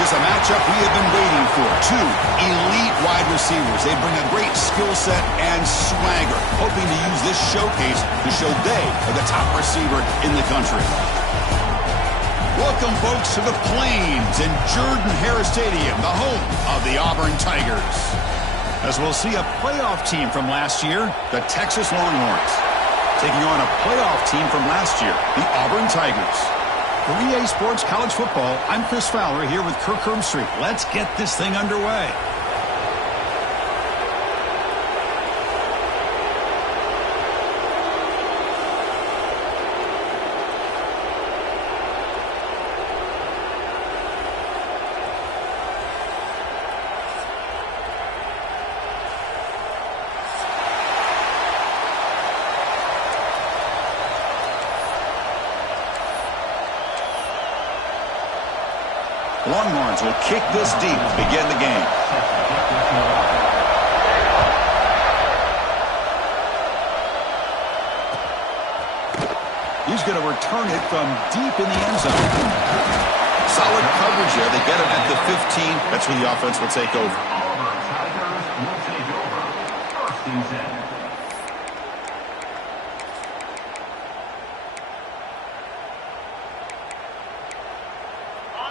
This is a matchup we have been waiting for. Two elite wide receivers. They bring a great skill set and swagger, hoping to use this showcase to show they are the top receiver in the country. Welcome, folks, to the Plains in Jordan-Hare Stadium, the home of the Auburn Tigers. As we'll see a playoff team from last year, the Texas Longhorns, taking on a playoff team from last year, the Auburn Tigers. For EA Sports College Football, I'm Chris Fowler here with Kirk Herbstreit. Let's get this thing underway. Longhorns will kick this deep to begin the game. He's going to return it from deep in the end zone. Solid coverage there. They get him at the 15. That's where the offense will take over.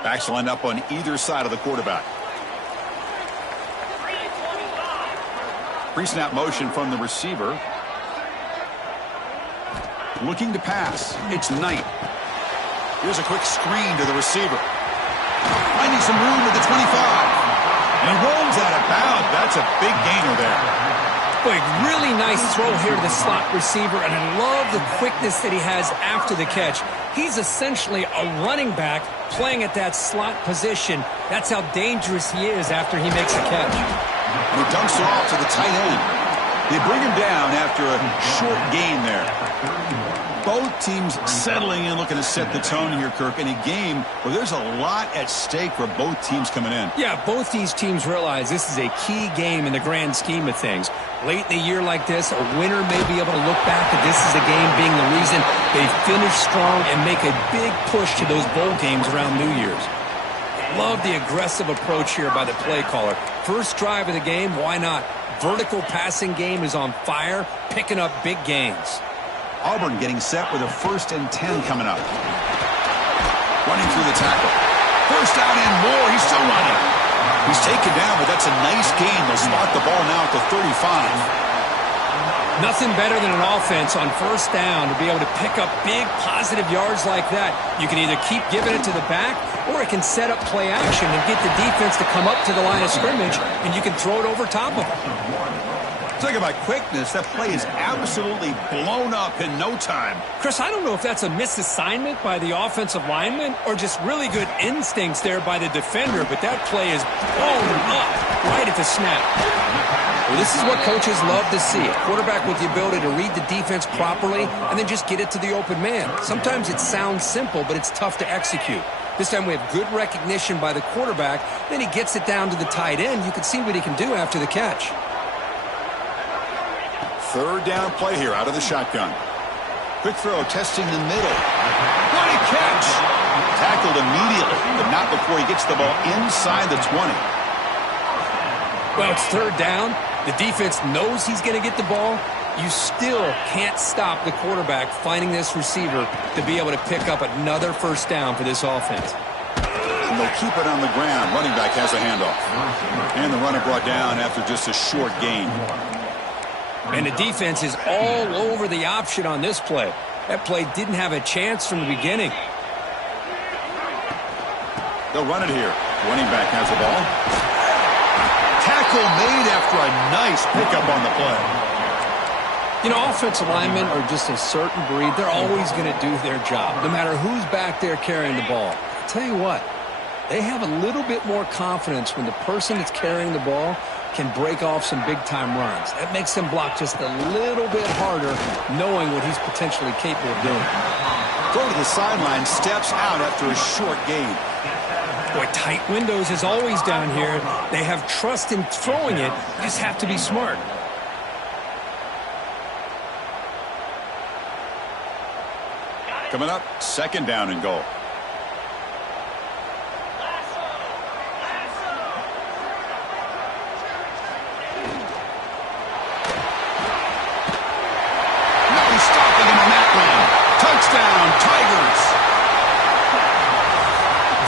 Backs lined up on either side of the quarterback. Pre-snap motion from the receiver. Looking to pass. It's Knight. Here's a quick screen to the receiver. Finding some room at the 25. And rolls out of bounds. That's a big gainer there. Boy, really nice throw here to the slot receiver, and I love the quickness that he has after the catch. He's essentially a running back playing at that slot position. That's how dangerous he is after he makes a catch. And he dumps it off to the tight end. They bring him down after a short gain there. Both teams settling in, looking to set the tone here, Kirk, in a game where there's a lot at stake for both teams coming in. Yeah, both these teams realize this is a key game in the grand scheme of things. Late in the year like this, a winner may be able to look back at this as a game being the reason they finish strong and make a big push to those bowl games around New Year's. Love the aggressive approach here by the play caller. First drive of the game, why not? Vertical passing game is on fire, picking up big gains. Auburn getting set with a 1st and 10 coming up. Running through the tackle. First down and more. He's still running. He's taken down, but that's a nice gain. They'll spot the ball now at the 35. Nothing better than an offense on first down to be able to pick up big positive yards like that. You can either keep giving it to the back, or it can set up play action and get the defense to come up to the line of scrimmage, and you can throw it over top of it. Talk about quickness. That play is absolutely blown up in no time. Chris, I don't know if that's a misassignment by the offensive lineman or just really good instincts there by the defender, but that play is blown up right at the snap. Well, this is what coaches love to see. A quarterback with the ability to read the defense properly and then just get it to the open man. Sometimes it sounds simple, but it's tough to execute. This time we have good recognition by the quarterback. Then he gets it down to the tight end. You can see what he can do after the catch. Third down play here out of the shotgun. Quick throw, testing the middle. What a catch! Tackled immediately, but not before he gets the ball inside the 20. Well, it's third down. The defense knows he's going to get the ball. You still can't stop the quarterback finding this receiver to be able to pick up another first down for this offense. And they'll keep it on the ground. Running back has a handoff. And the runner brought down after just a short gain. And the defense is all over the option on this play. That play didn't have a chance from the beginning. They'll run it here. Running back has the ball. Tackle made after a nice pickup on the play. You know, offensive linemen are just a certain breed. They're always going to do their job, no matter who's back there carrying the ball. I'll tell you what, they have a little bit more confidence when the person that's carrying the ball can break off some big-time runs. That makes them block just a little bit harder, knowing what he's potentially capable of doing. Throw to the sideline, steps out after a short gain. Boy, tight windows is always down here. They have trust in throwing it. You just have to be smart. Coming up, second down and goal.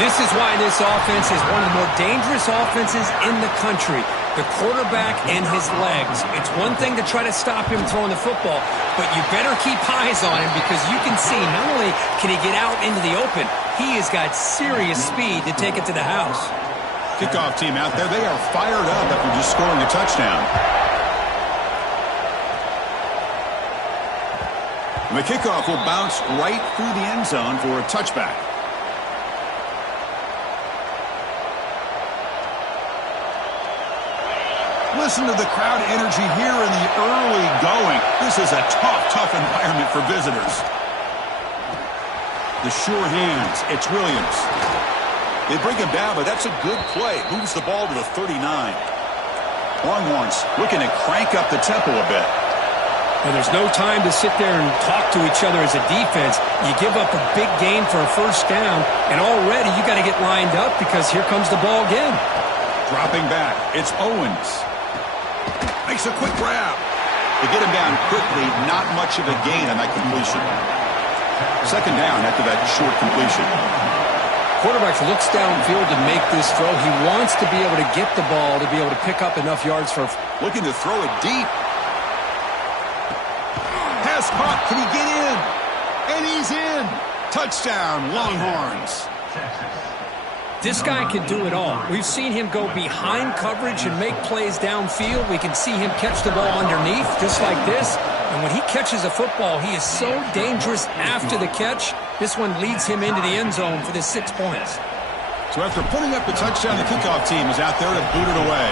This is why this offense is one of the more dangerous offenses in the country. The quarterback and his legs. It's one thing to try to stop him throwing the football, but you better keep eyes on him because you can see not only can he get out into the open, he has got serious speed to take it to the house. Kickoff team out there, they are fired up after just scoring a touchdown. And the kickoff will bounce right through the end zone for a touchback. Listen to the crowd energy here in the early going. This is a tough environment for visitors. The sure hands. It's Williams. They bring him down, but that's a good play. Moves the ball to the 39. Longhorns looking to crank up the tempo a bit. And there's no time to sit there and talk to each other as a defense. You give up a big gain for a first down, and already you got to get lined up because here comes the ball again. Dropping back. It's Owens. Makes a quick grab. To get him down quickly, not much of a gain on that completion. Second down after that short completion. Quarterback looks downfield to make this throw. He wants to be able to get the ball to be able to pick up enough yards for... Looking to throw it deep. Pass caught. Can he get in? And he's in. Touchdown, Longhorns. This guy can do it all. We've seen him go behind coverage and make plays downfield. We can see him catch the ball underneath, just like this. And when he catches a football, he is so dangerous after the catch. This one leads him into the end zone for the 6 points. So after putting up the touchdown, the kickoff team is out there to boot it away.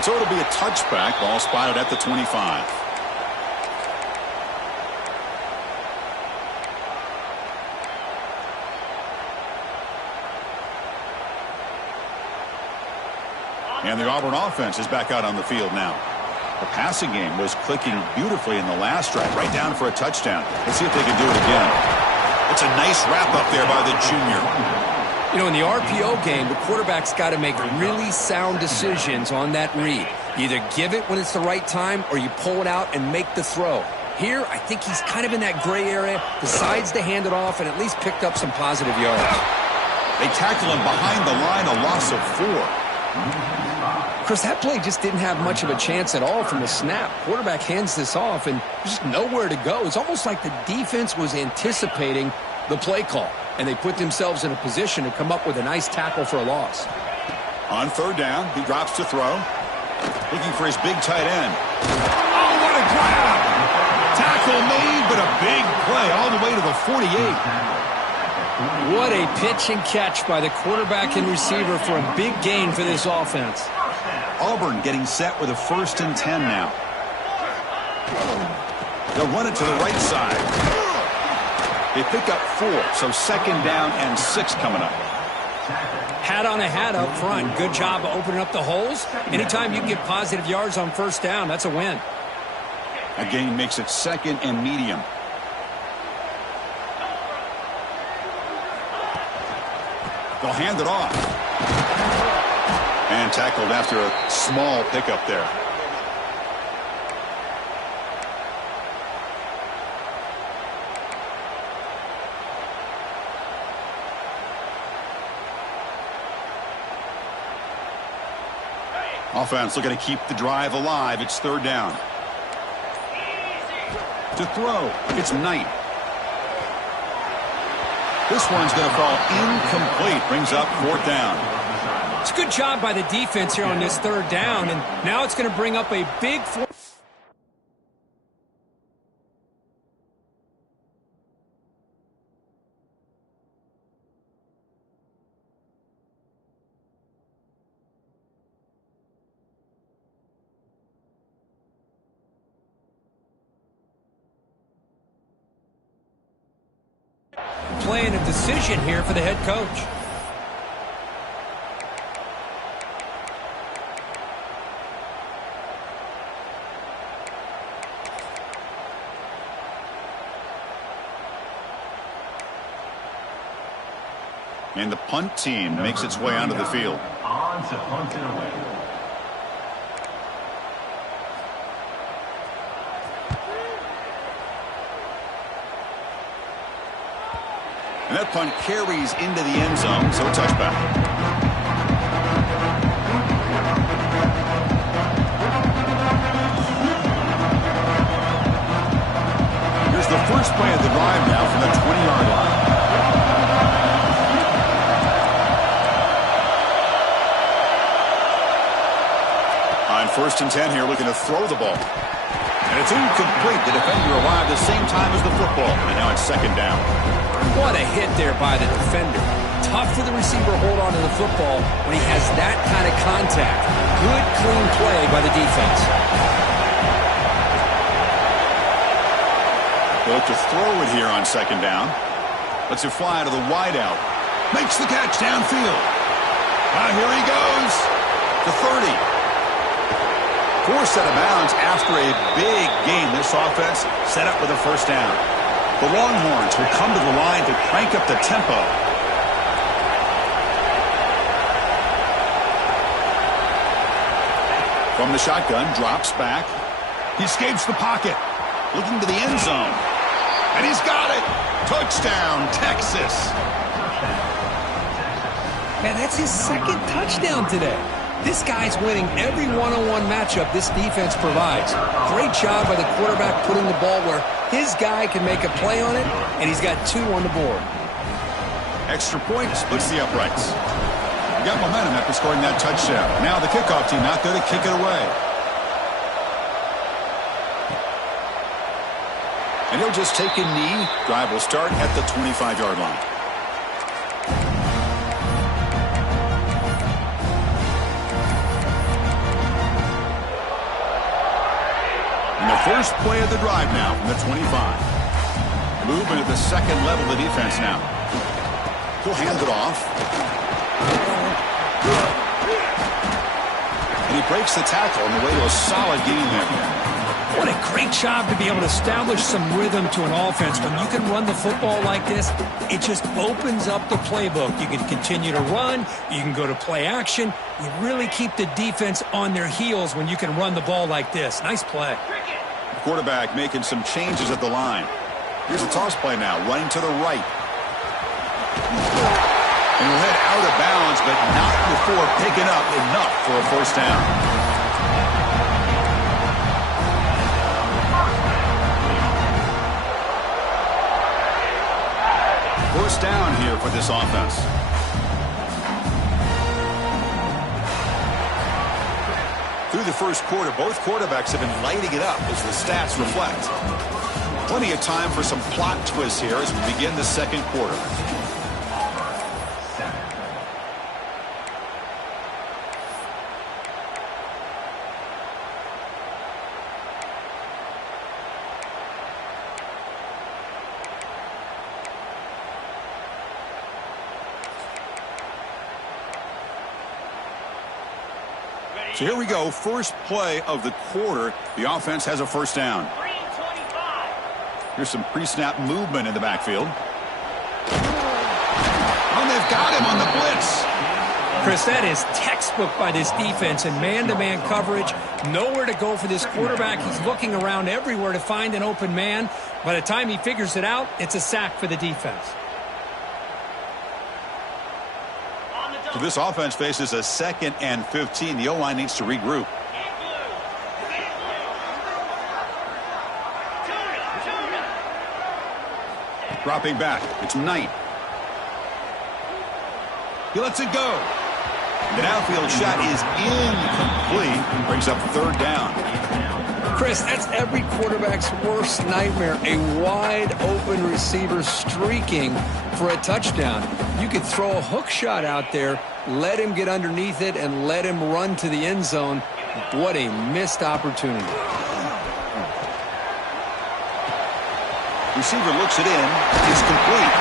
So it'll be a touchback. Ball spotted at the 25. And the Auburn offense is back out on the field now. The passing game was clicking beautifully in the last drive, right down for a touchdown. Let's see if they can do it again. It's a nice wrap up there by the junior. You know, in the RPO game, the quarterback's got to make really sound decisions on that read. You either give it when it's the right time or you pull it out and make the throw. Here, I think he's kind of in that gray area, decides to hand it off and at least picked up some positive yards. They tackle him behind the line, a loss of 4. Chris, that play just didn't have much of a chance at all from the snap. Quarterback hands this off, and there's just nowhere to go. It's almost like the defense was anticipating the play call, and they put themselves in a position to come up with a nice tackle for a loss. On third down, he drops to throw. Looking for his big tight end. Oh, what a grab! Tackle made, but a big play all the way to the 48. What a pitch and catch by the quarterback and receiver for a big gain for this offense. Auburn getting set with a 1st and 10 now. They'll run it to the right side. They pick up 4, so 2nd down and 6 coming up. Hat on a hat up front. Good job of opening up the holes. Anytime you can get positive yards on 1st down, that's a win. That gain makes it 2nd and medium. They'll hand it off. And tackled after a small pickup there. Offense looking to keep the drive alive. It's 3rd down. To throw, it's Knight. This one's going to fall incomplete. Brings up 4th down. It's a good job by the defense here on this 3rd down, and now it's going to bring up a big 4th. Playing a decision here for the head coach. And the punt team makes its way onto the field. On to punt it away. And that punt carries into the end zone, so a touchback. Here's the first play of the drive now from the 20-yard line. On 1st and 10 here, looking to throw the ball. And it's incomplete. The defender arrived the same time as the football. And now it's 2nd down. What a hit there by the defender. Tough for the receiver to hold on to the football when he has that kind of contact. Good, clean play by the defense. They look to throw it here on 2nd down. Lets it fly to the wideout. Makes the catch downfield. Here he goes. To 30. Forced out of bounds after a big game. This offense set up with a 1st down. The Longhorns will come to the line to crank up the tempo. From the shotgun, drops back. He escapes the pocket. Looking to the end zone. And he's got it. Touchdown, Texas. Man, that's his 2nd touchdown today. This guy's winning every one-on-one matchup this defense provides. Great job by the quarterback putting the ball where his guy can make a play on it, and he's got 2 on the board. Extra point splits the uprights. He got momentum after scoring that touchdown. Now the kickoff team out there to kick it away. And he'll just take a knee. Drive will start at the 25-yard line. And the first play of the drive now from the 25. Movement at the 2nd level of the defense now. He'll hand it off. And he breaks the tackle on the way to a solid gain there. What a great job to be able to establish some rhythm to an offense. When you can run the football like this, it just opens up the playbook. You can continue to run. You can go to play action. You really keep the defense on their heels when you can run the ball like this. Nice play. The quarterback making some changes at the line. Here's a toss play now, running to the right. And he'll head out of bounds, but not before picking up enough for a 1st down. First down here for this offense. Through the first quarter, both quarterbacks have been lighting it up as the stats reflect. Plenty of time for some plot twists here as we begin the 2nd quarter. So here we go, first play of the quarter. The offense has a 1st down. Here's some pre-snap movement in the backfield. And they've got him on the blitz. Chris, that is textbook by this defense in man-to-man coverage. Nowhere to go for this quarterback. He's looking around everywhere to find an open man. By the time he figures it out, it's a sack for the defense. So this offense faces a 2nd and 15. The O-line needs to regroup. Dropping back. It's Knight. He lets it go. The downfield shot is incomplete. Brings up 3rd down. Chris, that's every quarterback's worst nightmare. A wide-open receiver streaking for a touchdown. You could throw a hook shot out there, let him get underneath it, and let him run to the end zone. What a missed opportunity. Receiver looks it in. It's complete.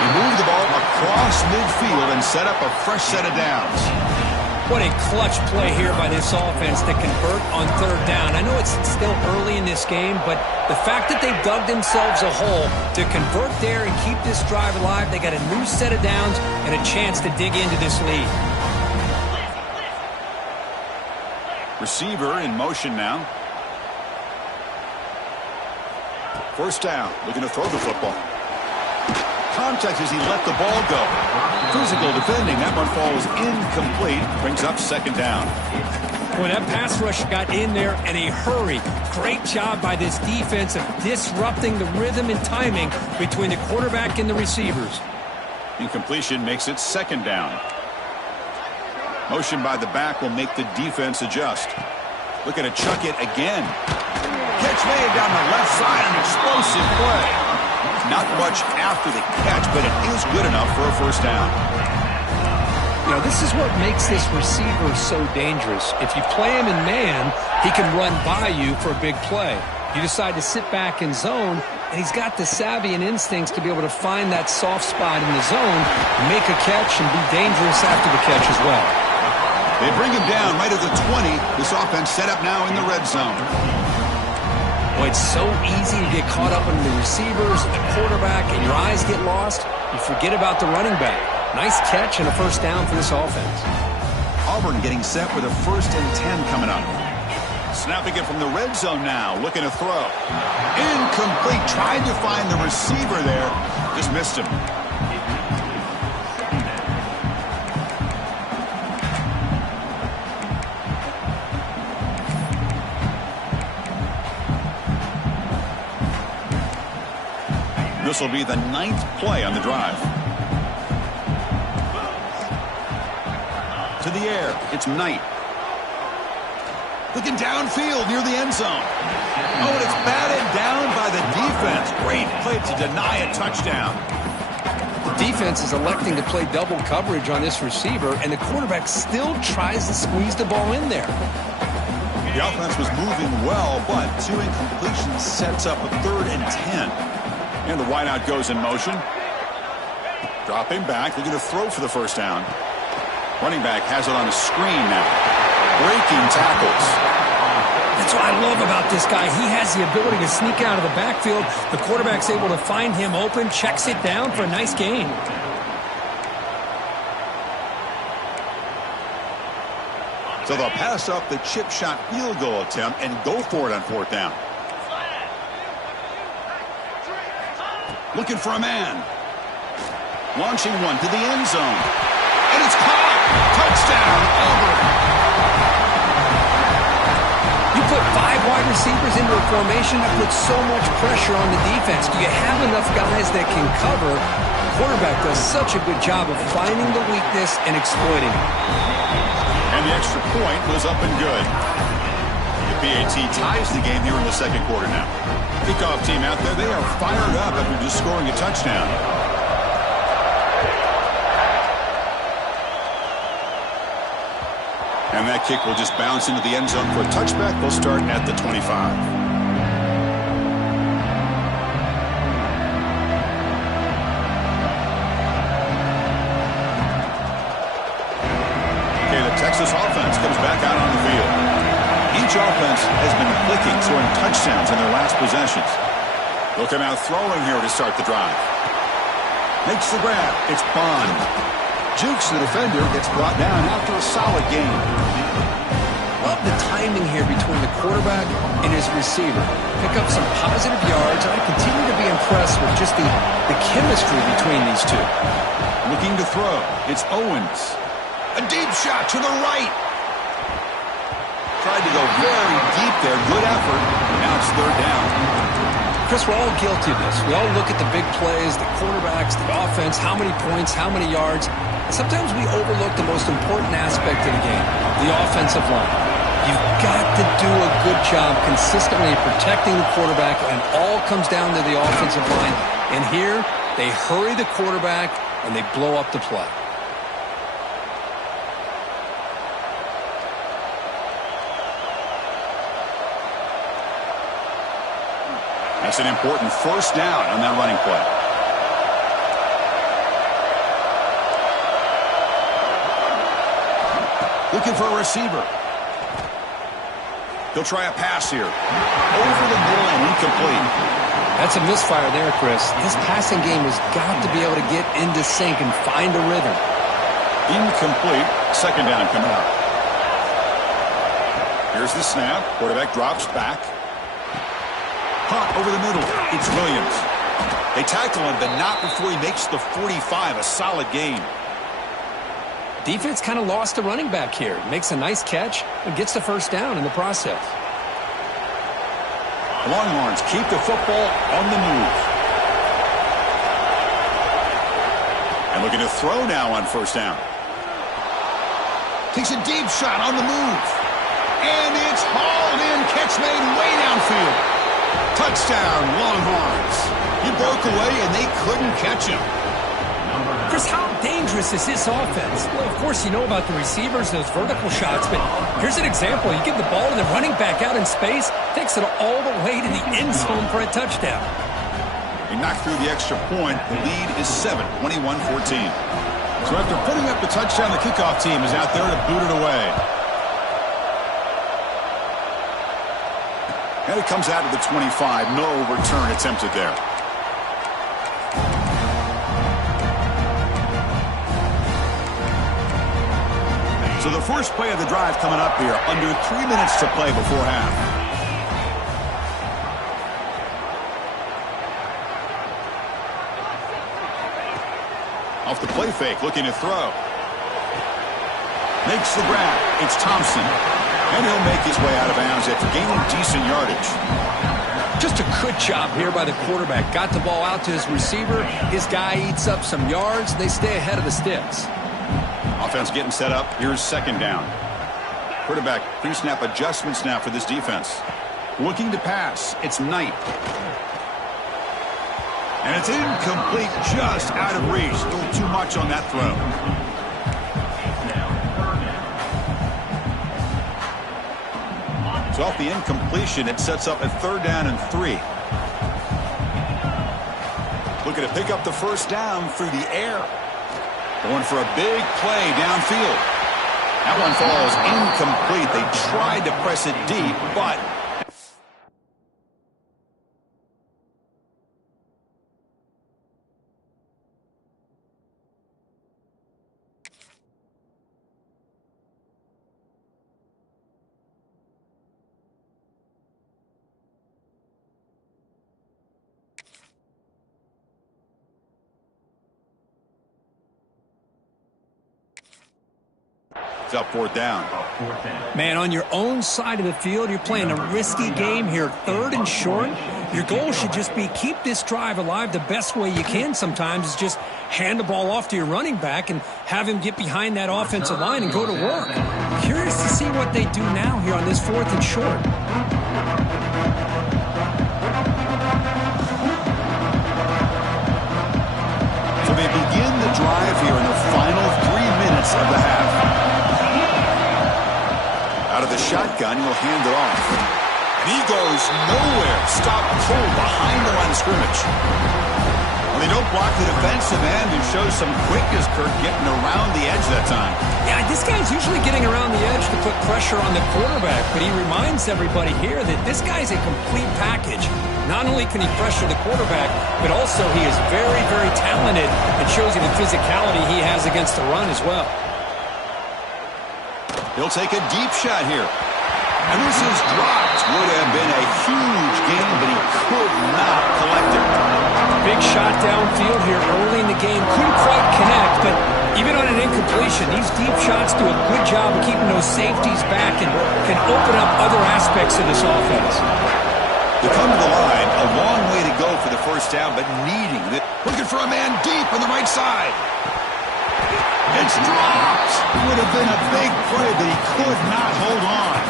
He moved the ball across midfield and set up a fresh set of downs. What a clutch play here by this offense to convert on 3rd down. I know it's still early in this game, but the fact that they've dug themselves a hole to convert there and keep this drive alive, they got a new set of downs and a chance to dig into this lead. Receiver in motion now. 1st down, looking to throw the football. contact as he let the ball go. Physical defending. That one falls incomplete. Brings up second down. When that pass rush got in there in a hurry, great job by this defense of disrupting the rhythm and timing between the quarterback and the receivers. Incompletion makes it second down. Motion by the back will make the defense adjust. Looking to chuck it again. Catch made down the left side, an explosive play. Not much after the catch, but it is good enough for a first down. You know, this is what makes this receiver so dangerous. If you play him in man, he can run by you for a big play. You decide to sit back in zone, and he's got the savvy and instincts to be able to find that soft spot in the zone, make a catch, and be dangerous after the catch as well. They bring him down right at the 20. This offense set up now in the red zone. Boy, it's so easy to get caught up in the receivers, the quarterback, and your eyes get lost. You forget about the running back. Nice catch and a first down for this offense. Auburn getting set with a 1st and 10 coming up. Snapping it from the red zone now, looking to throw. Incomplete, tried to find the receiver there, just missed him. This will be the 9th play on the drive. To the air, it's Knight. Looking downfield near the end zone. Oh, and it's batted down by the defense. Great play to deny a touchdown. The defense is electing to play double coverage on this receiver, and the quarterback still tries to squeeze the ball in there. The offense was moving well, but 2 incompletions sets up a 3rd and 10. And the wideout goes in motion. Dropping back, looking to throw for the first down. Running back has it on the screen now. Breaking tackles. That's what I love about this guy. He has the ability to sneak out of the backfield. The quarterback's able to find him open, checks it down for a nice gain. So they'll pass up the chip shot field goal attempt and go for it on 4th down. Looking for a man. Launching one to the end zone. And it's caught. Touchdown, Auburn. You put 5 wide receivers into a formation that puts so much pressure on the defense. Do you have enough guys that can cover? The quarterback does such a good job of finding the weakness and exploiting it. And the extra point was up and good. The PAT ties the game here in the second quarter now. Kickoff team out there, they are fired up after just scoring a touchdown. And that kick will just bounce into the end zone for a touchback. They'll start at the 25. Okay, the Texas offense comes back out on the field. Each offense has been clicking, scoring touchdowns in their last possessions. Looking out throwing here to start the drive. Makes the grab. It's Bond. Jukes the defender, gets brought down after a solid game. Love the timing here between the quarterback and his receiver. Pick up some positive yards, and I continue to be impressed with just the chemistry between these two. Looking to throw. It's Owens. A deep shot to the right. Tried to go very deep there. Good effort. Now it's 3rd down. Chris, we're all guilty of this. We all look at the big plays, the quarterbacks, the offense, how many points, how many yards. And sometimes we overlook the most important aspect of the game, the offensive line. You've got to do a good job consistently protecting the quarterback, and all comes down to the offensive line. And here, they hurry the quarterback, and they blow up the play. That's an important first down on that running play. Looking for a receiver. He'll try a pass here. Over the middle and incomplete. That's a misfire there, Chris. This passing game has got to be able to get into sync and find a rhythm. Incomplete. Second down coming up. Here's the snap. Quarterback drops back. Hot over the middle. It's Williams. They tackle him, but not before he makes the 45, a solid gain. Defense kind of lost the running back here. Makes a nice catch and gets the first down in the process. Longhorns keep the football on the move. And looking to throw now on first down. Takes a deep shot on the move. And it's hauled in. Catch made way downfield. Touchdown, Longhorns. He broke away, and they couldn't catch him. Chris, how dangerous is this offense? Well, of course, you know about the receivers, those vertical shots, but here's an example. You give the ball to the running back out in space, takes it all the way to the end zone for a touchdown. He knocked through the extra point. The lead is 7, 21-14. So after putting up the touchdown, the kickoff team is out there to boot it away. And it comes out of the 25. No return attempted there. So the first play of the drive coming up here. Under 3 minutes to play before half. Off the play fake, looking to throw. Makes the grab. It's Thompson. And he'll make his way out of bounds after gaining decent yardage. Just a good job here by the quarterback. Got the ball out to his receiver. His guy eats up some yards. They stay ahead of the sticks. Offense getting set up. Here's second down. Quarterback pre-snap adjustments now for this defense. Looking to pass. It's Knight. And it's incomplete, just out of reach. A little too much on that throw. So off the incompletion, it sets up a 3rd down and 3. Looking to pick up the first down through the air. Going for a big play downfield. That one falls incomplete. They tried to press it deep, but it's up 4th down. Man, on your own side of the field, you're playing a risky game here. 3rd and short. Your goal should just be keep this drive alive. The best way you can sometimes is just hand the ball off to your running back and have him get behind that offensive line and go to work. Curious to see what they do now here on this 4th and short. So they begin the drive here in the final 3 minutes of the half. Out of the shotgun, he'll hand it off. And he goes nowhere. Stop cold behind the line of scrimmage. Well, they don't block the defensive end, who shows some quickness, Kirk, getting around the edge that time. Yeah, this guy's usually getting around the edge to put pressure on the quarterback, but he reminds everybody here that this guy's a complete package. Not only can he pressure the quarterback, but also he is very, very talented and shows you the physicality he has against the run as well. He'll take a deep shot here. And this is dropped. Would have been a huge gain, but he could not collect it. Big shot downfield here early in the game. Couldn't quite connect, but even on an incompletion, these deep shots do a good job of keeping those safeties back and can open up other aspects of this offense. To come to the line, a long way to go for the first down, but needing it. Looking for a man deep on the right side. It's dropped. Would have been a big play, but he could not hold on.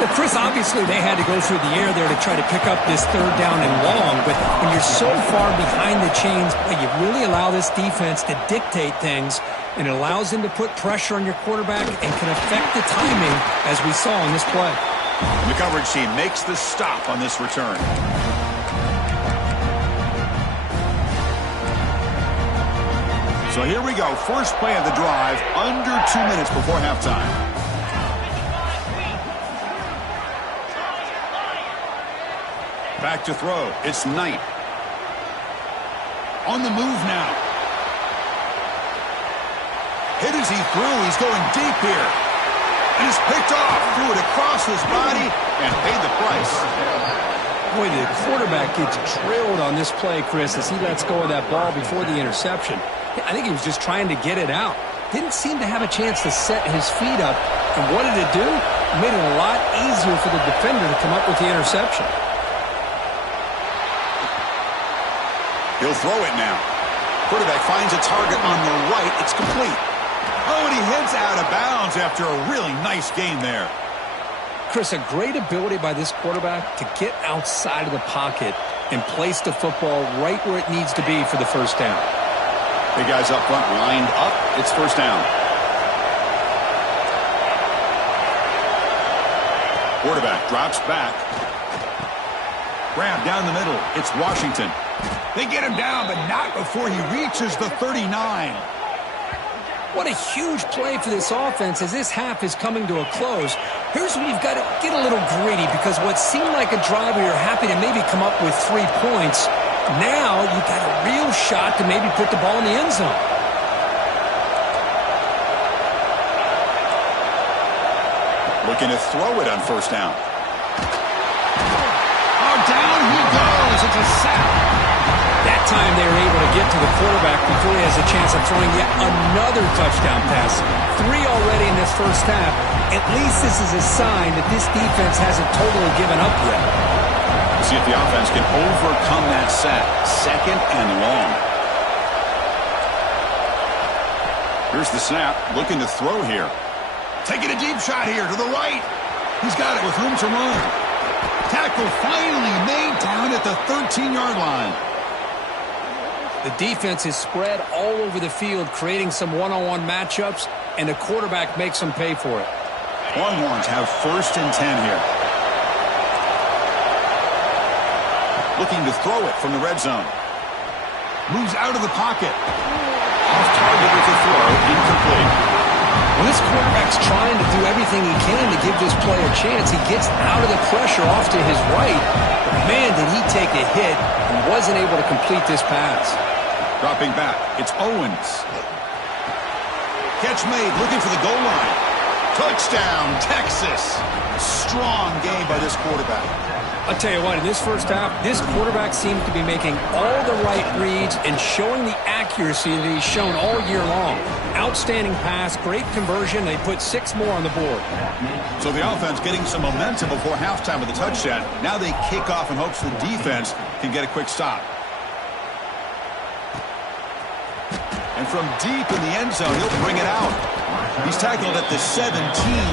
Well, Chris, obviously they had to go through the air there to try to pick up this 3rd down and long, but when you're so far behind the chains, you really allow this defense to dictate things, and it allows them to put pressure on your quarterback and can affect the timing, as we saw in this play. And the coverage team makes the stop on this return. So here we go. First play of the drive, under 2 minutes before halftime. Back to throw. It's Knight. On the move now. Hit as he threw. He's going deep here. And it's picked off. Threw it across his body and paid the price. Boy, the quarterback gets drilled on this play, Chris, as he lets go of that ball before the interception. I think he was just trying to get it out. Didn't seem to have a chance to set his feet up. And what did it do? It made it a lot easier for the defender to come up with the interception. He'll throw it now. Quarterback finds a target on the right. It's complete. Oh, and he heads out of bounds after a really nice gain there. Chris, a great ability by this quarterback to get outside of the pocket and place the football right where it needs to be for the first down. The guys up front lined up. It's first down. Quarterback drops back. Grab down the middle. It's Washington. They get him down, but not before he reaches the 39. What a huge play for this offense as this half is coming to a close. Here's where you've got to get a little greedy, because what seemed like a drive where you're happy to maybe come up with 3 points, now you've got a real shot to maybe put the ball in the end zone. Looking to throw it on first down. Oh, down he goes. It's a sack. That time they were able to get to the quarterback before he has a chance of throwing yet another touchdown pass. 3 already in this first half. At least this is a sign that this defense hasn't totally given up yet. We'll see if the offense can overcome that sack. Second and long. Here's the snap. Looking to throw here. Taking a deep shot here to the right. He's got it with room to run. Tackle finally made down at the 13-yard line. The defense is spread all over the field, creating some one-on-one matchups, and the quarterback makes them pay for it. Longhorns have first and 10 here. Looking to throw it from the red zone. Moves out of the pocket. Off target with the throw, incomplete. When this quarterback's trying to do everything he can to give this play a chance, he gets out of the pressure off to his right. But man, did he take a hit and wasn't able to complete this pass. Dropping back, it's Owens. Catch made, looking for the goal line. Touchdown, Texas. Strong game by this quarterback. I'll tell you what, in this first half, this quarterback seems to be making all the right reads and showing the accuracy that he's shown all year long. Outstanding pass, great conversion. They put 6 more on the board. So the offense getting some momentum before halftime with the touchdown. Now they kick off in hopes the defense can get a quick stop. And from deep in the end zone, he'll bring it out. He's tackled at the 17,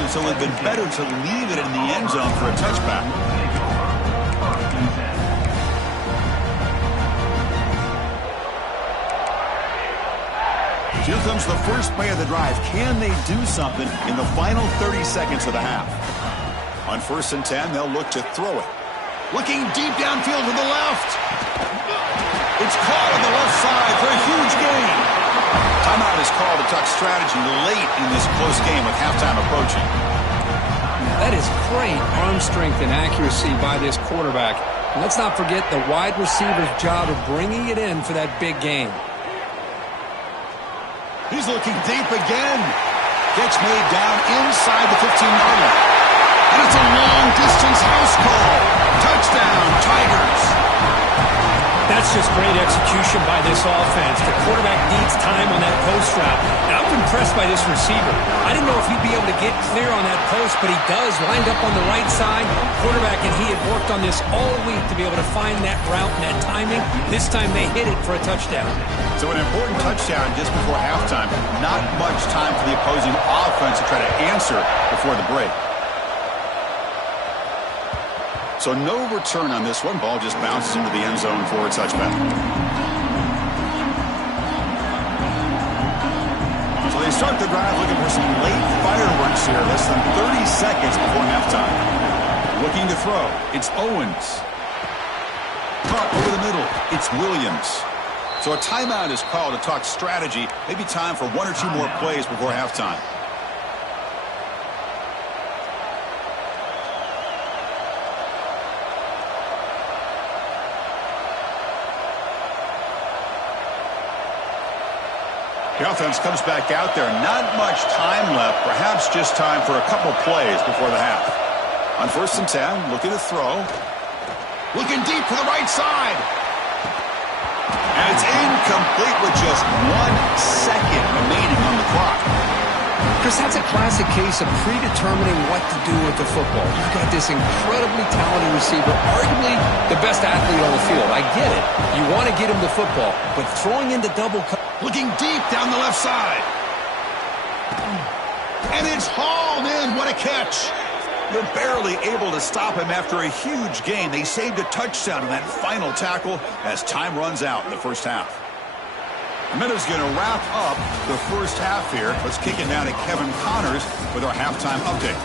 so it would have been better to leave it in the end zone for a touchback. Here comes the first play of the drive. Can they do something in the final 30 seconds of the half? On first and 10, they'll look to throw it. Looking deep downfield to the left. It's caught on the left side for a huge gain. Timeout is called to talk strategy late in this close game with halftime approaching. That is great arm strength and accuracy by this quarterback. And let's not forget the wide receiver's job of bringing it in for that big game. He's looking deep again. Catch made down inside the 15-yard line. And it's a long-distance house call. Touchdown, Tigers. That's just great execution by this offense. The quarterback needs time on that post route. And I'm impressed by this receiver. I didn't know if he'd be able to get clear on that post, but he does. Lined up on the right side. Quarterback and he had worked on this all week to be able to find that route and that timing. This time they hit it for a touchdown. So an important touchdown just before halftime. Not much time for the opposing offense to try to answer before the break. So no return on this one. Ball just bounces into the end zone for a touchback. So they start the drive looking for some late fireworks here. Less than 30 seconds before halftime. Looking to throw. It's Owens. Caught over the middle. It's Williams. So a timeout is called to talk strategy. Maybe time for 1 or 2 more plays before halftime. The offense comes back out there. Not much time left. Perhaps just time for a couple plays before the half. On first and 10, looking to throw. Looking deep to the right side. And it's incomplete with just 1 second remaining on the clock. Chris, that's a classic case of predetermining what to do with the football. You've got this incredibly talented receiver, arguably the best athlete on the field. I get it. You want to get him the football, but throwing into double coverage. Looking deep down the left side. And it's hauled in. What a catch. You're barely able to stop him after a huge gain. They saved a touchdown in that final tackle as time runs out in the first half. Minuta's going to wrap up the first half here. Let's kick it down to Kevin Connors with our halftime update.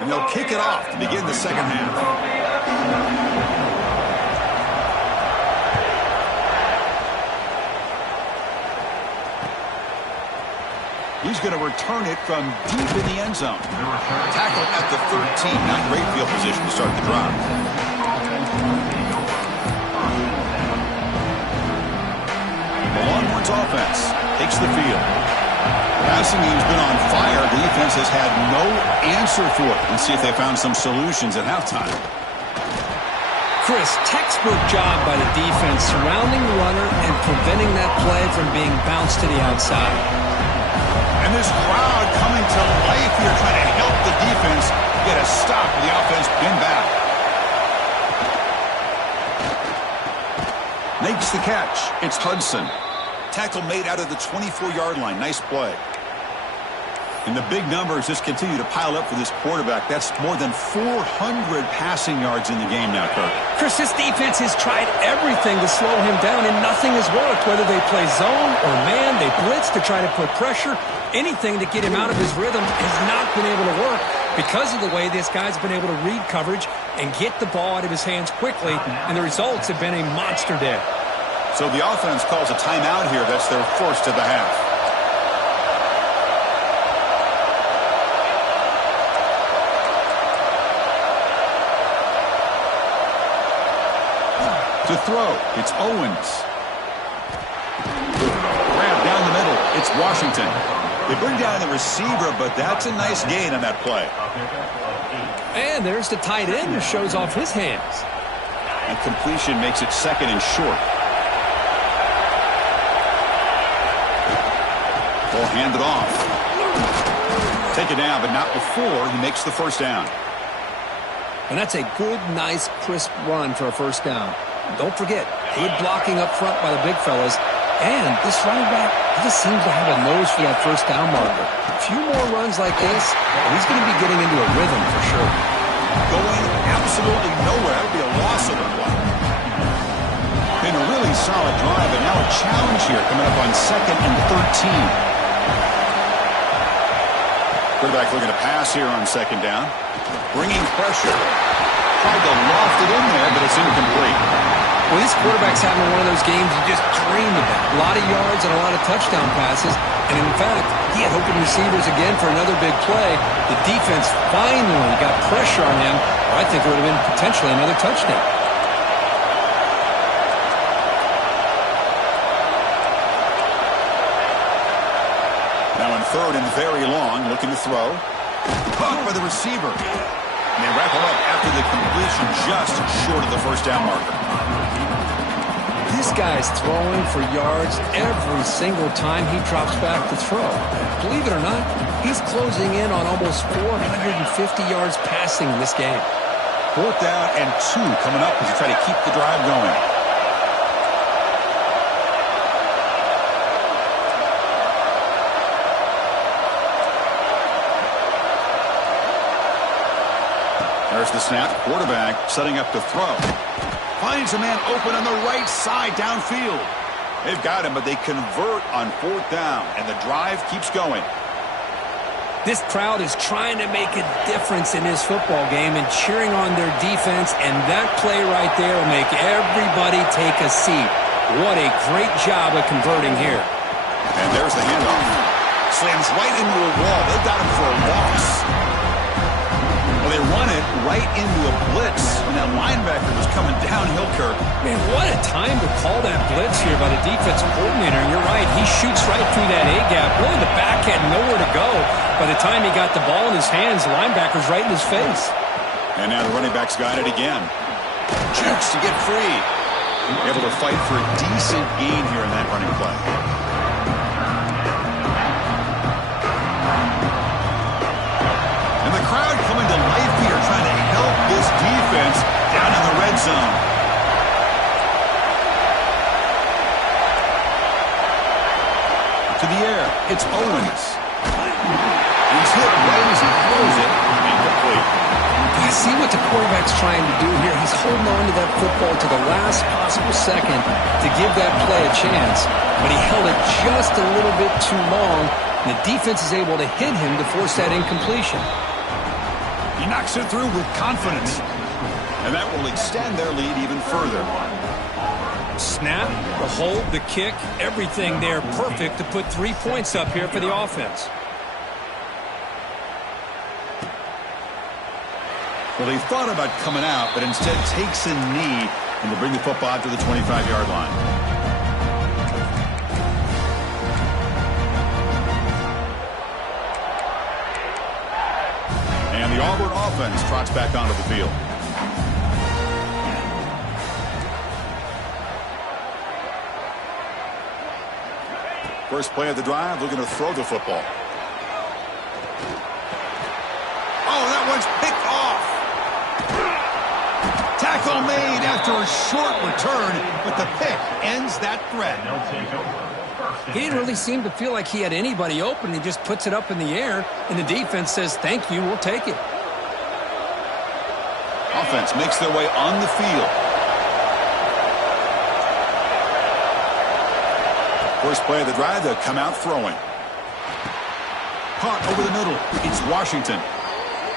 And they'll kick it off to begin the second half. He's going to return it from deep in the end zone. Tackle at the 13. Not great field position to start the drive. The Longhorns offense takes the field. Passing game's been on fire. The defense has had no answer for it. Let's see if they found some solutions at halftime. Chris, textbook job by the defense surrounding the runner and preventing that play from being bounced to the outside. And this crowd coming to life here, trying to help the defense get a stop with the offense pinned back. Makes the catch. It's Hudson. Tackle made out of the 24-yard line. Nice play. And the big numbers just continue to pile up for this quarterback. That's more than 400 passing yards in the game now, Kirk. Chris, this defense has tried everything to slow him down, and nothing has worked. Whether they play zone or man, they blitz to try to put pressure. Anything to get him out of his rhythm has not been able to work because of the way this guy's been able to read coverage and get the ball out of his hands quickly, and the results have been a monster day. So the offense calls a timeout here. That's their first of the half. To throw, it's Owens. Grab down the middle, it's Washington. They bring down the receiver, but that's a nice gain on that play. And there's the tight end who shows off his hands. And completion makes it second and short. Ball handed off. Take it down, but not before he makes the first down. And that's a good, nice, crisp run for a first down. Don't forget, good blocking up front by the big fellas. And this running back, he just seems to have a nose for that first down marker. A few more runs like this, and he's going to be getting into a rhythm for sure. Going absolutely nowhere. That would be a loss of the play. Been a really solid drive, and now a challenge here coming up on 2nd and 13. Quarterback looking to pass here on 2nd down. Bringing pressure. Tried to loft it in there, but it's incomplete. Well, this quarterback's having one of those games you just dream about. A lot of yards and a lot of touchdown passes. And in fact, he had open receivers again for another big play. The defense finally got pressure on him. I think it would have been potentially another touchdown. Now in 3rd and very long, looking to throw. Caught by the receiver. And they wrap it up after the completion just short of the first down marker. This guy's throwing for yards every single time he drops back to throw. Believe it or not, he's closing in on almost 450 yards passing in this game. 4th down and 2 coming up as you try to keep the drive going. There's the snap. Quarterback setting up to throw. Finds a man open on the right side downfield. They've got him, but they convert on 4th down, and the drive keeps going. This crowd is trying to make a difference in this football game and cheering on their defense, and that play right there will make everybody take a seat. What a great job of converting here. And there's the handoff. Slams right into a wall. They got him for a loss. Well, they they run it right into a blitz. And that linebacker was coming downhill, Kirk. Man, what a time to call that blitz here by the defensive coordinator. And you're right, he shoots right through that A-gap. Really, the back had nowhere to go. By the time he got the ball in his hands, the linebacker's right in his face. And now the running back's got it again. Jukes to get free. Able to fight for a decent gain here in that running play. And the crowd coming to life here, trying to help this defense down in the red zone. To the air, it's Owens. He's hit right as he throws it. Incomplete. I see what the quarterback's trying to do here. He's holding on to that football to the last possible second to give that play a chance. But he held it just a little bit too long, and the defense is able to hit him to force that incompletion. He knocks it through with confidence. And that will extend their lead even further. Snap, the hold, the kick, everything there perfect to put 3 points up here for the offense. Well, he thought about coming out, but instead takes a knee and will bring the football out to the 25-yard line. And the Auburn offense trots back onto the field. First play of the drive, looking to throw the football. Oh, that one's picked off. Tackle made after a short return, but the pick ends that threat. He didn't really seem to feel like he had anybody open. He just puts it up in the air, and the defense says, thank you, we'll take it. Offense makes their way on the field. First play of the drive, they'll come out throwing. Caught over the middle. It's Washington.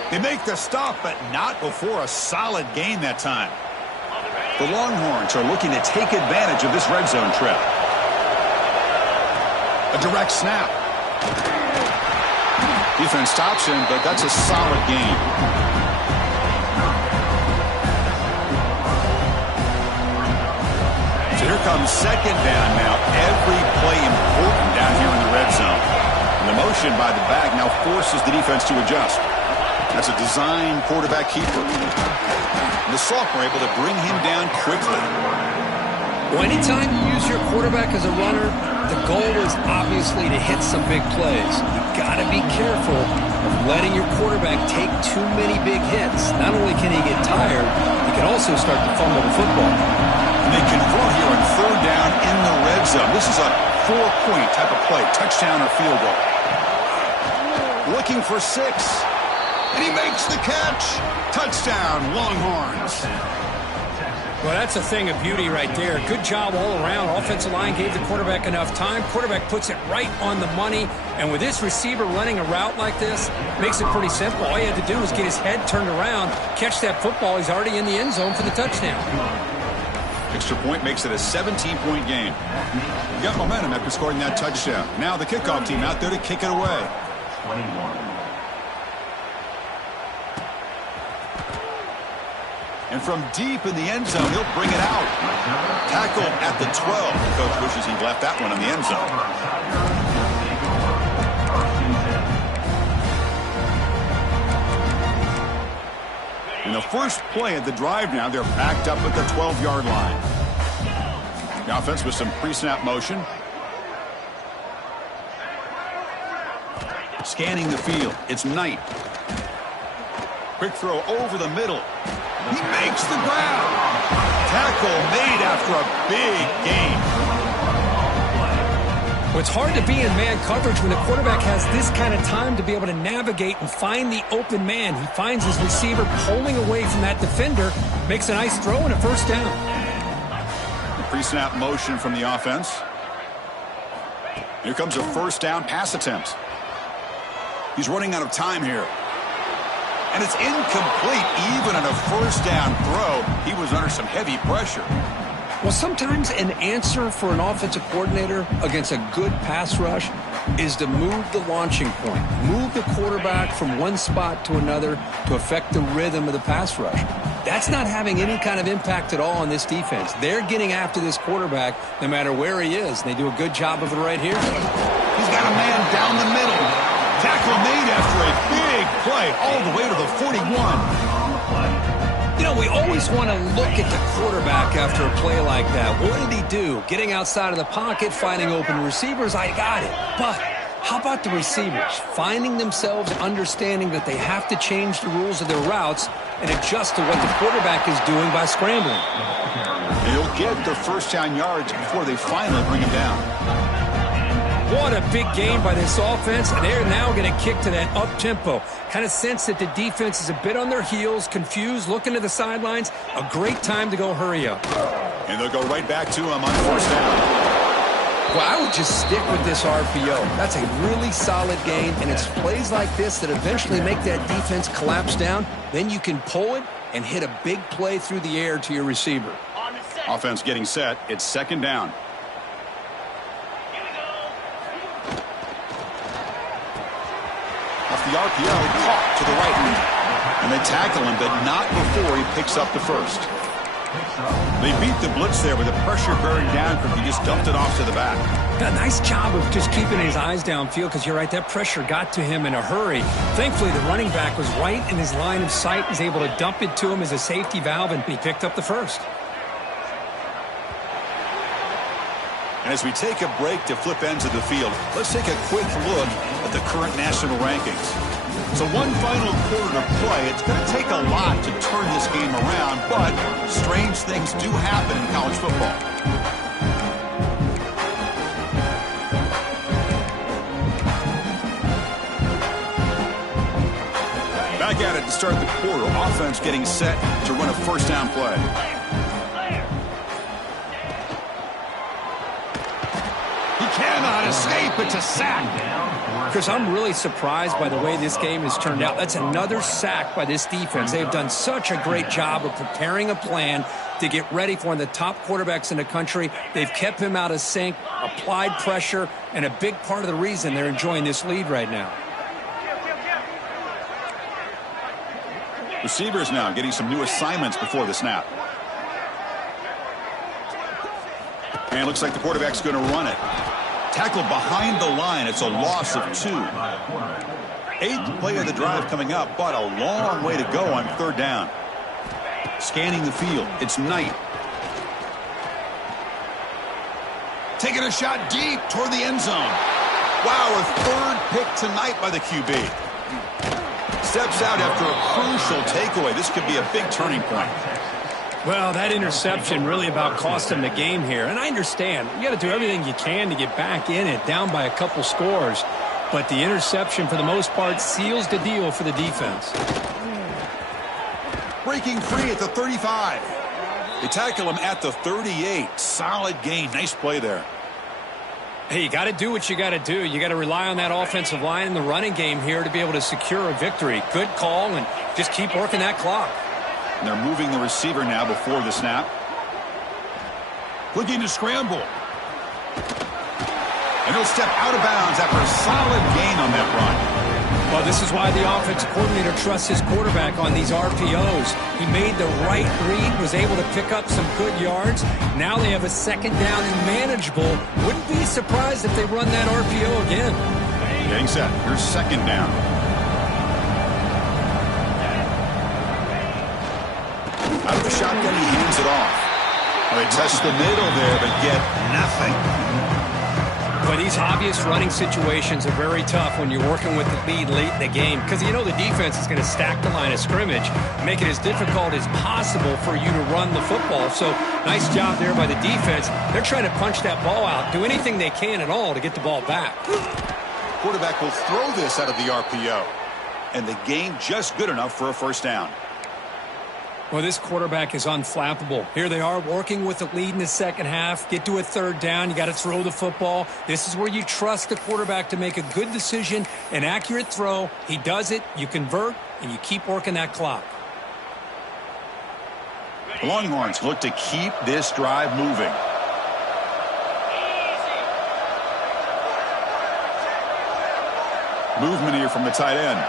They make the stop, but not before a solid gain that time. The Longhorns are looking to take advantage of this red zone trip. A direct snap. Defense stops him, but that's a solid gain. So here comes second down now. Every play important down here in the red zone. And the motion by the back now forces the defense to adjust. That's a design quarterback keeper. And the sophomore able to bring him down quickly. Well, anytime you use your quarterback as a runner, the goal is obviously to hit some big plays. You've got to be careful of letting your quarterback take too many big hits. Not only can he get tired, he can also start to fumble the football. And they convert here on third down in the red zone. This is a 4-point type of play, touchdown or field goal. Looking for 6. And he makes the catch. Touchdown, Longhorns. Well, that's a thing of beauty right there. Good job all around. Offensive line gave the quarterback enough time. Quarterback puts it right on the money. And with this receiver running a route like this, makes it pretty simple. All you had to do was get his head turned around, catch that football. He's already in the end zone for the touchdown. Extra point makes it a 17-point game. Got momentum after scoring that touchdown. Now the kickoff team out there to kick it away. 21. And from deep in the end zone, he'll bring it out. Tackle at the 12. The coach wishes he'd left that one in the end zone. In the first play of the drive now, they're backed up at the 12-yard line. The offense with some pre-snap motion. Scanning the field. It's Knight. Quick throw over the middle. He makes the grab. Tackle made after a big gain. Well, it's hard to be in man coverage when the quarterback has this kind of time to be able to navigate and find the open man. He finds his receiver pulling away from that defender, makes a nice throw and a first down. The pre-snap motion from the offense. Here comes a first down pass attempt. He's running out of time here. And it's incomplete. Even on a first down throw, he was under some heavy pressure. Well, sometimes an answer for an offensive coordinator against a good pass rush is to move the launching point, move the quarterback from one spot to another to affect the rhythm of the pass rush. That's not having any kind of impact at all on this defense. They're getting after this quarterback no matter where he is. They do a good job of it right here. He's got a man down the middle. Tackle made after a big play all the way to the 41. You know, we always want to look at the quarterback after a play like that. What did he do? Getting outside of the pocket, finding open receivers, I got it. But how about the receivers? Finding themselves understanding that they have to change the rules of their routes and adjust to what the quarterback is doing by scrambling. They'll get their first down yards before they finally bring him down. What a big game by this offense, and they're now going to kick to that up-tempo. Kind of sense that the defense is a bit on their heels, confused, looking to the sidelines. A great time to go hurry up. And they'll go right back to him on first down. Well, I would just stick with this RPO. That's a really solid game, and it's plays like this that eventually make that defense collapse down. Then you can pull it and hit a big play through the air to your receiver. Offense getting set. It's second down. Off the RPO, caught to the right. And they tackle him, but not before he picks up the first. They beat the blitz there with the pressure bearing down because he just dumped it off to the back. Got a nice job of just keeping his eyes downfield because you're right, that pressure got to him in a hurry. Thankfully, the running back was right in his line of sight. He's able to dump it to him as a safety valve, and he picked up the first. And as we take a break to flip ends of the field, let's take a quick look at the current national rankings. So one final quarter to play. It's going to take a lot to turn this game around, but strange things do happen in college football. Back at it to start the quarter. Offense getting set to run a first down play. Cannot escape. It's a sack. Chris, I'm really surprised by the way this game has turned out. That's another sack by this defense. They've done such a great job of preparing a plan to get ready for one of the top quarterbacks in the country. They've kept him out of sync, applied pressure, and a big part of the reason they're enjoying this lead right now. Receivers now getting some new assignments before the snap. And it looks like the quarterback's going to run it. Tackled behind the line. It's a loss of 2. 8th play of the drive coming up, but a long way to go on third down. Scanning the field. It's Knight. Taking a shot deep toward the end zone. Wow, a third pick tonight by the QB. Steps out after a crucial takeaway. This could be a big turning point. Well, that interception really about cost them the game here. And I understand. You got to do everything you can to get back in it, down by a couple scores. But the interception, for the most part, seals the deal for the defense. Breaking free at the 35. They tackle him at the 38. Solid gain. Nice play there. Hey, you got to do what you got to do. You got to rely on that offensive line in the running game here to be able to secure a victory. Good call, and just keep working that clock. And they're moving the receiver now before the snap. Looking to scramble. And he'll step out of bounds after a solid gain on that run. Well, this is why the offensive coordinator trusts his quarterback on these RPOs. He made the right read, was able to pick up some good yards. Now they have a second down and manageable. Wouldn't be surprised if they run that RPO again. Getting set. Here's second down. Out of the shotgun, he hands it off. Well, they test the middle there, but get nothing. But these obvious running situations are very tough when you're working with the lead late in the game because you know the defense is going to stack the line of scrimmage, make it as difficult as possible for you to run the football. So nice job there by the defense. They're trying to punch that ball out, do anything they can at all to get the ball back. Quarterback will throw this out of the RPO. And the gain just good enough for a first down. Well, this quarterback is unflappable. Here they are working with the lead in the second half. Get to a third down. You got to throw the football. This is where you trust the quarterback to make a good decision, an accurate throw. He does it. You convert, and you keep working that clock. The Longhorns look to keep this drive moving. Movement here from the tight end.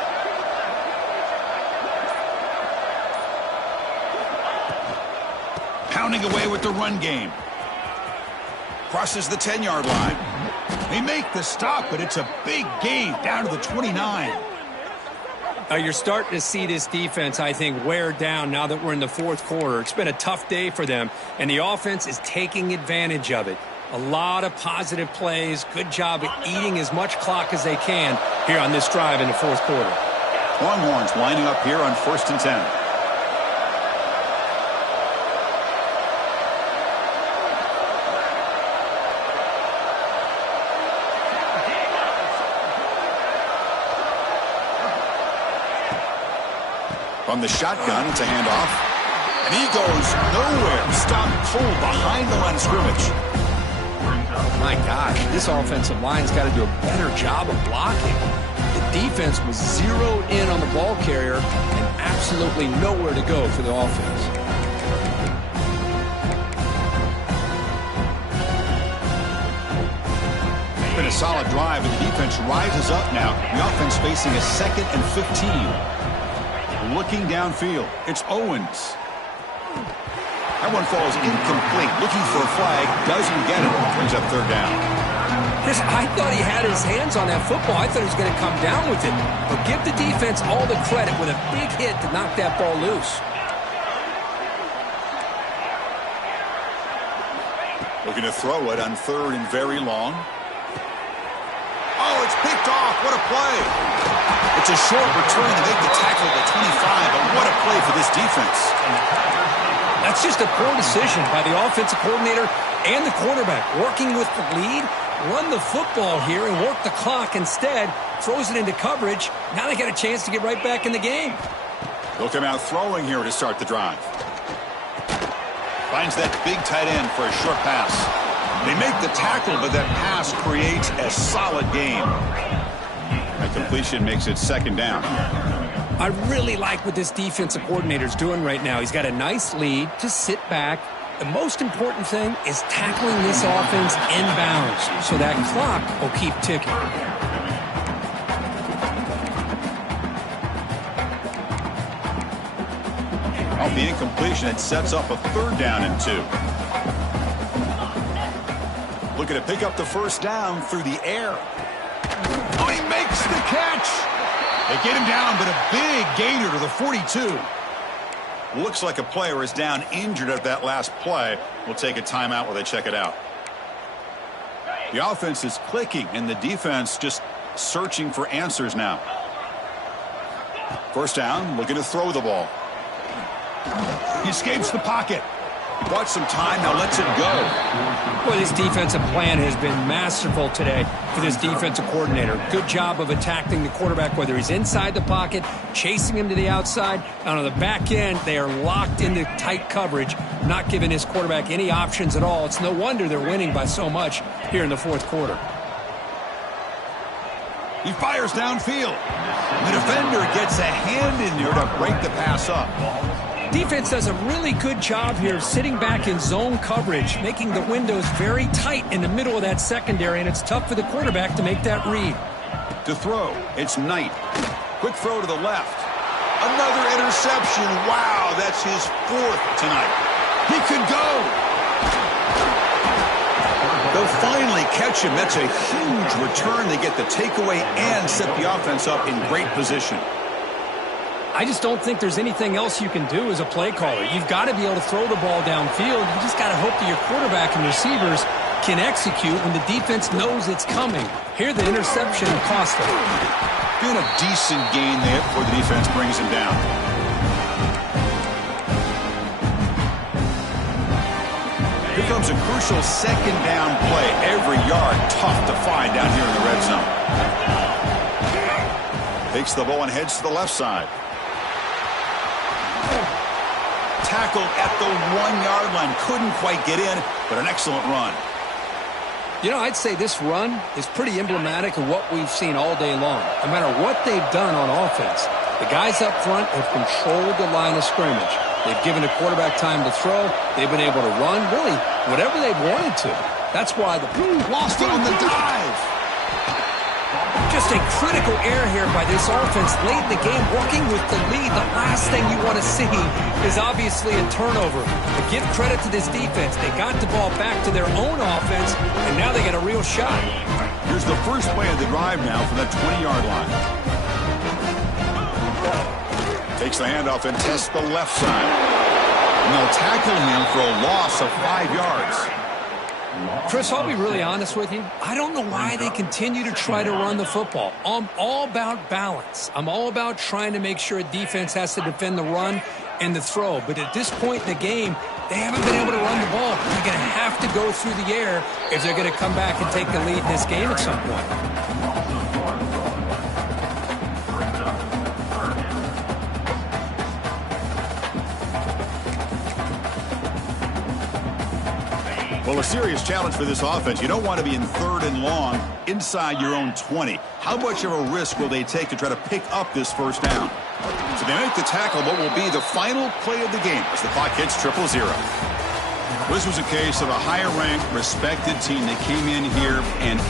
Pounding away with the run game. Crosses the 10-yard line. They make the stop, but it's a big gain down to the 29. You're starting to see this defense, I think, wear down now that we're in the fourth quarter. It's been a tough day for them, and the offense is taking advantage of it. A lot of positive plays. Good job at eating as much clock as they can here on this drive in the fourth quarter. Longhorns lining up here on 1st and 10. From the shotgun, it's a handoff. And he goes nowhere. Stop pulled behind the line of scrimmage. My gosh, this offensive line's got to do a better job of blocking. The defense was zeroed in on the ball carrier and absolutely nowhere to go for the offense. Been a solid drive, and the defense rises up now. The offense facing a 2nd and 15. Looking downfield, it's Owens. That one falls incomplete. Looking for a flag, doesn't get it. Brings up 3rd down. Chris, I thought he had his hands on that football. I thought he was going to come down with it. But give the defense all the credit with a big hit to knock that ball loose. Looking to throw it on 3rd and very long. Oh, it's picked off. What a play. It's a short return to make the tackle at the 25, but what a play for this defense. That's just a poor decision by the offensive coordinator and the quarterback. Working with the lead, run the football here and work the clock instead. Throws it into coverage. Now they got a chance to get right back in the game. They'll come out throwing here to start the drive. Finds that big tight end for a short pass. They make the tackle, but that pass creates a solid gain. That completion makes it 2nd down. I really like what this defensive coordinator's doing right now. He's got a nice lead. Just sit back. The most important thing is tackling this offense inbounds so that clock will keep ticking. Off the incompletion, it sets up a 3rd down and 2. Looking to pick up the 1st down through the air. Oh, he makes the catch. They get him down, but a big gainer to the 42. Looks like a player is down injured at that last play. We'll take a timeout while they check it out. The offense is clicking, and the defense just searching for answers now. 1st down, looking to throw the ball. He escapes the pocket. He bought some time, now lets it go. Well, this defensive plan has been masterful today for this defensive coordinator. Good job of attacking the quarterback, whether he's inside the pocket, chasing him to the outside. And on the back end, they are locked into tight coverage, not giving his quarterback any options at all. It's no wonder they're winning by so much here in the fourth quarter. He fires downfield. The defender gets a hand in there to break the pass up. Defense does a really good job here sitting back in zone coverage, making the windows very tight in the middle of that secondary, and it's tough for the quarterback to make that read. To throw, it's Knight. Quick throw to the left. Another interception. Wow, that's his 4th tonight. He could go. They'll finally catch him. That's a huge return. They get the takeaway and set the offense up in great position. I just don't think there's anything else you can do as a play caller. You've got to be able to throw the ball downfield. You just got to hope that your quarterback and receivers can execute when the defense knows it's coming. Here, the interception cost them. Doing a decent gain there before the defense brings him down. Here comes a crucial 2nd down play. Every yard tough to find down here in the red zone. Takes the ball and heads to the left side. Tackled at the 1-yard line. Couldn't quite get in, but an excellent run. You know, I'd say this run is pretty emblematic of what we've seen all day long. No matter what they've done on offense, the guys up front have controlled the line of scrimmage. They've given the quarterback time to throw. They've been able to run, really, whatever they've wanted to. That's why the lost it on the dive. just a critical error here by this offense late in the game, working with the lead. The last thing you want to see is obviously a turnover. But give credit to this defense. They got the ball back to their own offense, and now they got a real shot. Here's the first play of the drive now from the 20-yard line. Takes the handoff and tests the left side. And they'll tackle him for a loss of 5 yards. Chris, I'll be really honest with you. I don't know why they continue to try to run the football. I'm all about balance. I'm all about trying to make sure a defense has to defend the run and the throw. But at this point in the game, they haven't been able to run the ball. They're going to have to go through the air if they're going to come back and take the lead in this game at some point. Well, a serious challenge for this offense. You don't want to be in 3rd and long inside your own 20. How much of a risk will they take to try to pick up this first down? So they make the tackle, what will be the final play of the game as the clock hits 0-0. This was a case of a higher-ranked, respected team that came in here and